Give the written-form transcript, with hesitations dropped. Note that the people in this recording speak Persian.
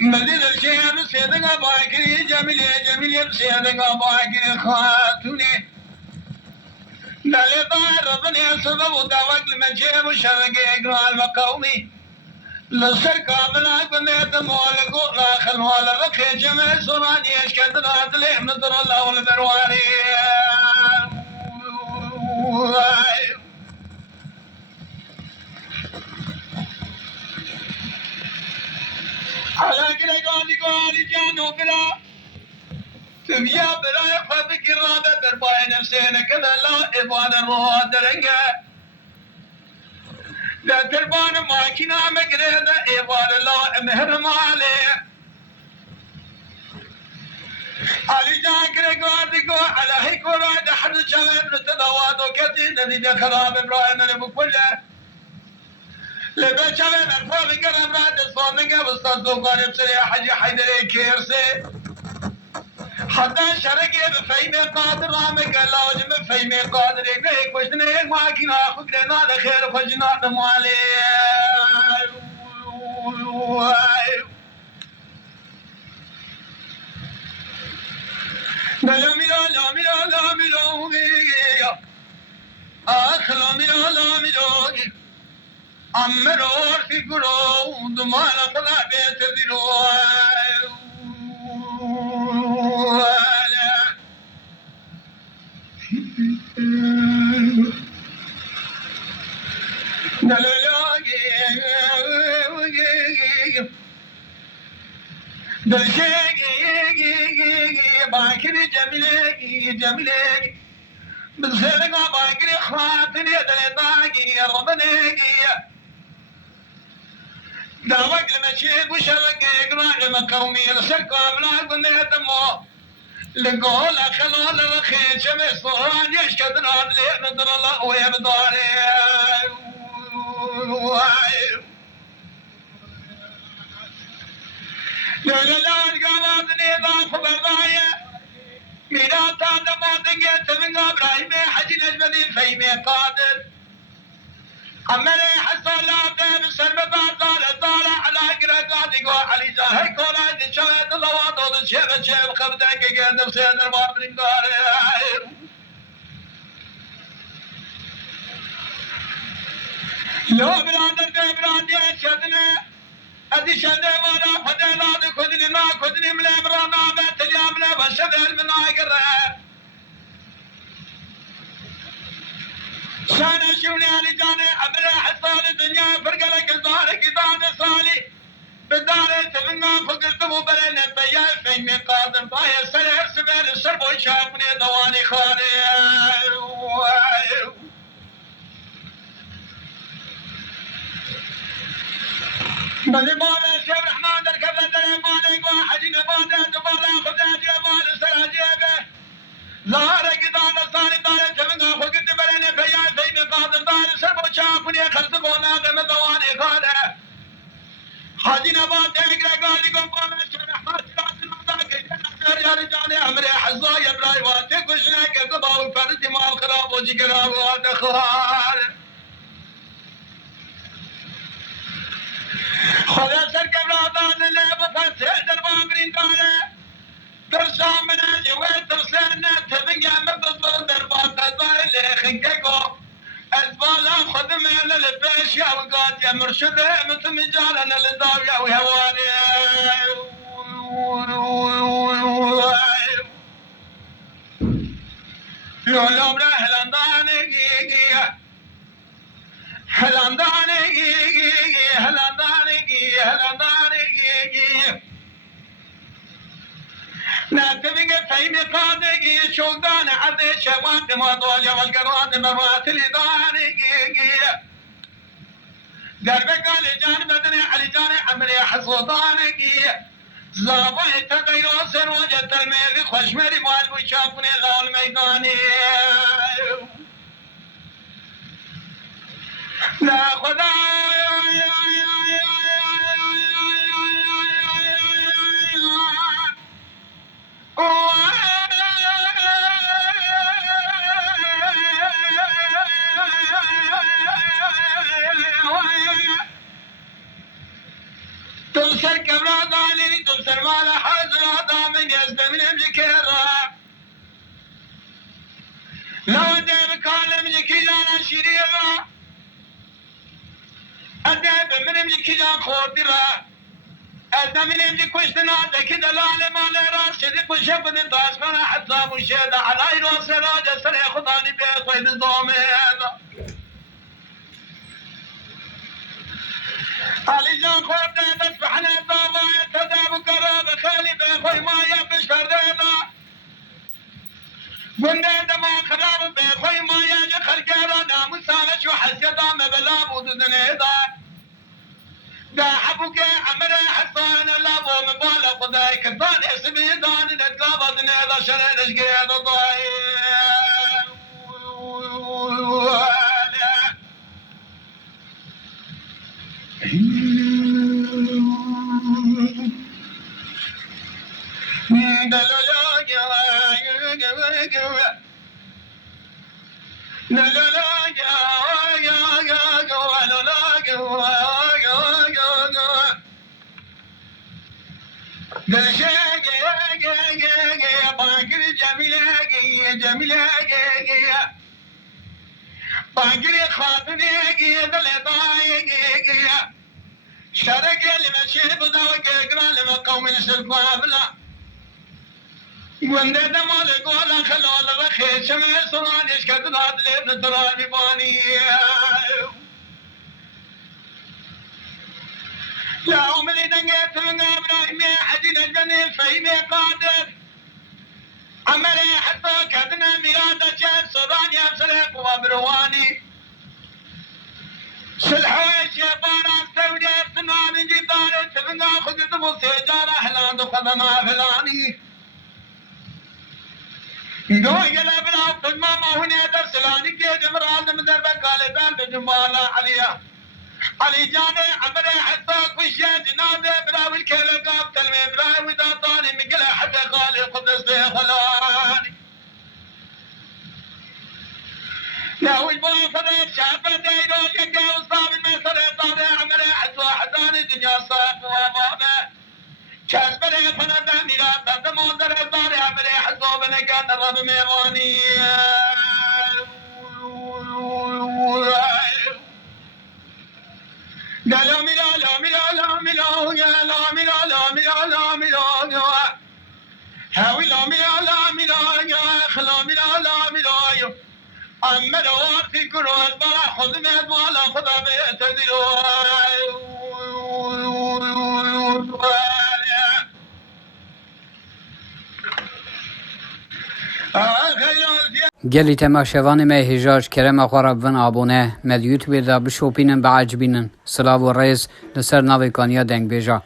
مدينة الشيخ سيدنا باكري جميل سيدنا باكري خاتوني دالي ربنا سبب ودعوك لمجيب وشرقي قرال مقومي لسر كابنا كنت مولك لا خلوالا رخي جمع سراني اشكد رات لي نظر الله والبرواني على كده قالي جانو بلا تبيا بلا يخفك الرادة درباي نفسينا كذا لا إبان الرواد درنجا لا تربان ماكينة مقريدة إبان لا مهر مالي علي جاكري قادقو على هيكو راد حد شغل نتدوادو كتين ندي خراب إبراهيم لبكله لبا شغل أرفا بقرب راد صومنك بستاذو قارب سريع حجي حيدري كيرسي حتى شرقي بفهمي قادر رامك الله وجب بفهمي قادر يقيك وشنيك ماكينة خقرنا لخير خجنا نموالي لا ميلو آخ لا ميلو أمرور في قلوب دمالا قلا بيت ذلو باكري جميلي بسرقة باكري خاطري دلطاقي ربنيقي دعوك لمشيك وشرقي قران لمقومي لسرقة بلا قلنا دمو لقول خلول الخير شمس صهران يشكد نار لي نظر الله ويرضاني لا قامتني ضعف برضايا ميراتا دماتنجي تمنى ابراهيم حجي نجمدي فيمي قادر عملي حصل لابده بسلم طالع على قرقاتي قوى علي زاهي كولا دي شوية اللواط الشيب خبتك قدر سيد المعبرين داري لو برادر اشهدنا ادي شهدنا وانا فدلا دي خدني ما خدني ملا برانا بيت اليامنا بشهد المناقر شانا شوني انا جاني عمري حصال الدنيا فرق لك الدار كدان صالي بالدار تفنى فقلت مو بلنا بيا فيمي قادر بايا سرير سبيل السرب وشافني دواني خالي بلي مالا الشيخ رحمن الكبلة دري مالك واحد نبادا دبالا خداجي مال سراجيبه ظهر قدام صاري دار تفنى فقلت بلنا بيا فيمي قادر دار السرب وشافني خلصبونا دم دواني خالي حاجي نبات تقرا قال لي قوم الشيخ رحمن يا رجال امري حزايا براي واتك وشنك قضا وفرد ما خراب وجي قراب وادخل خذ سرك برادان اللي بفسد دربان داره درسام من الجويت درسنا تبقى مبضل دربان دار اللي خنقكو البالا خذ من البيش يا وقات يا مرشده مثل مجالنا للداوية وهواني لولوم هلانداني لا تبقى فيني قادقي شوقدان عدي شوان ما طولي والقران مرات لداني دربك علي جان بدني علي جاني عمري حصوطاني زابي تغيرو سر وجدت الميل خشمري مال وشافني غال ميداني لا خدا تنصر كبرى ضالي تنصر مال حزر ضامن يزد من امريكا لو دير كان امريكي لانا شريرا أدب من امريكي لان خودرا أدب من امريكي كشتنا دكي دلال مال راس شدي كشب من داس من حساب الشهد على راس راجة سري خداني بيت ويد الضومي علي جان خودنا بسبحنا الضوما يتداب قراب خالي بيخوي ما يبش فردينا قلنا دما خراب بيخوي ما يجي خلقانا مسانة شو حسيدا مبلا بودنا دا حبك عمر حصان لابو مبالا خداي كذان اسمي دان نتقابض نيضا شرين اشقيد ضاي باقري خاطني دلطاي شرق لمشي بدوك اقرا لما قوم السلفابلا وند دمال قولا خلول رخي شمي صران اشكد نادل تراني باني لا عمري دنقيت من ابراهيم حدين الجنين فهمي قادر عمري حتى كدنا ميلاد جاب صران يبسلك وابرواني سلحوش يا بارا سودي سنان جدار تفنقا خدت بسيجار احلام خدنا فلاني قوي قلب العبد الماما هنا درسلاني كي جمران مدرب قالدان بجمالا عليا علي جاني عمري حتى كوشيا جنادي براوي الكيلة قاب تلمي براوي داطاني مقلع حتى قالي قدس بي خلاني لا البوي فريد شافه دايرو يقا وصاب المسر طاري عمري حتى حداني دنيا صاف وامامه شاس بري فندا ميرا تدمو در طاري عمري حزو بنقا نرب ميواني لا لا ملا لا ملا لا ملا يا لا ملا لا ملا لا ملا يا هاوي لا ملا لا ملا يا خلا ملا لا ملا يا أما الوقت كله البرا خذ من ولا خذ بيتدلو گلی تماشاوان ما هجاج کرم خراب ون آبونه مد یوتیوب دا بشوپینن بعجبینن سلاو و ریز لسر ناوی کانیا دنگ بیجا